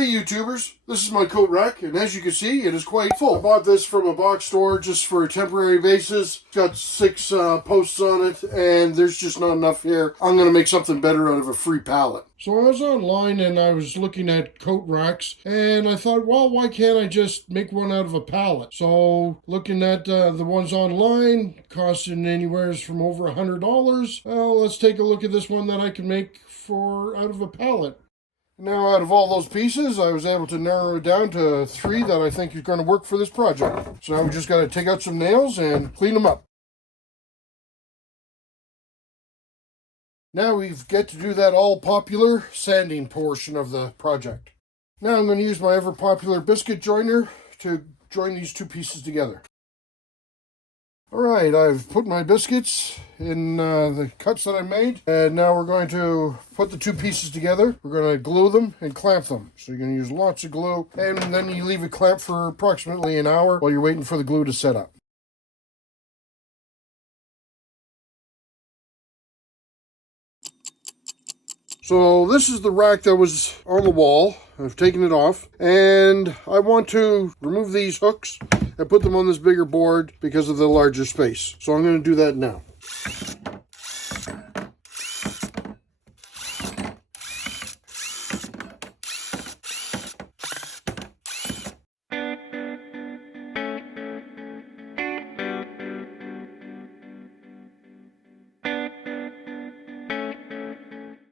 Hey YouTubers, this is my coat rack, and as you can see, it is quite full. I bought this from a box store just for a temporary basis. It's got 6 posts on it, and there's just not enough here. I'm going to make something better out of a free pallet. So I was online and I was looking at coat racks, and I thought, well, why can't I just make one out of a pallet? So looking at the ones online, costing anywhere from over $100. Well, let's take a look at this one that I can make out of a pallet. Now, out of all those pieces, I was able to narrow it down to 3 that I think is going to work for this project. So now we just got to take out some nails and clean them up. Now we get to do that all-popular sanding portion of the project. Now I'm going to use my ever-popular biscuit joiner to join these 2 pieces together. Alright, I've put my biscuits in the cuts that I made, and now we're going to put the 2 pieces together. We're going to glue them and clamp them. So you're going to use lots of glue, and then you leave it clamped for approximately an hour while you're waiting for the glue to set up. So this is the rack that was on the wall. I've taken it off, and I want to remove these hooks and put them on this bigger board because of the larger space. So I'm going to do that now.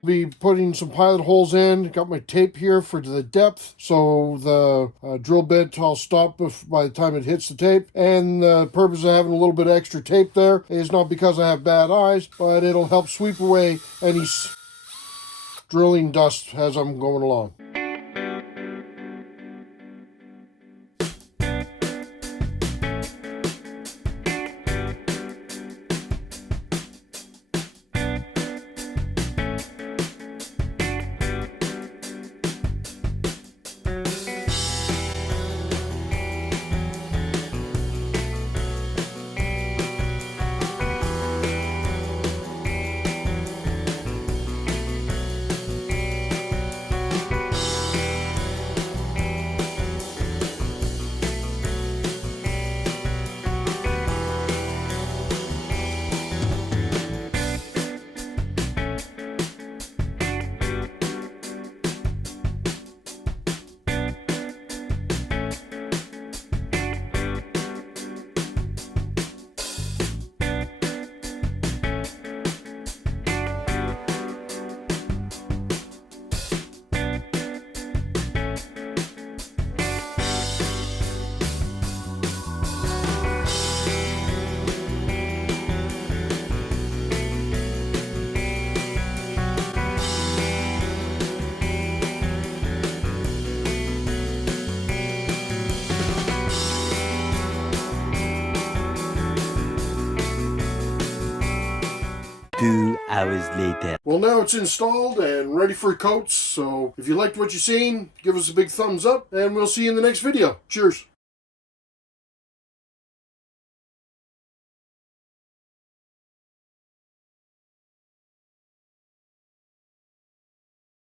Be putting some pilot holes in. Got my tape here for the depth, so the drill bit will stop by the time it hits the tape. And the purpose of having a little bit of extra tape there is not because I have bad eyes, but it'll help sweep away any drilling dust as I'm going along. Hours later. Well, now it's installed and ready for coats. So if you liked what you've seen, give us a big thumbs up, and we'll see you in the next video. Cheers.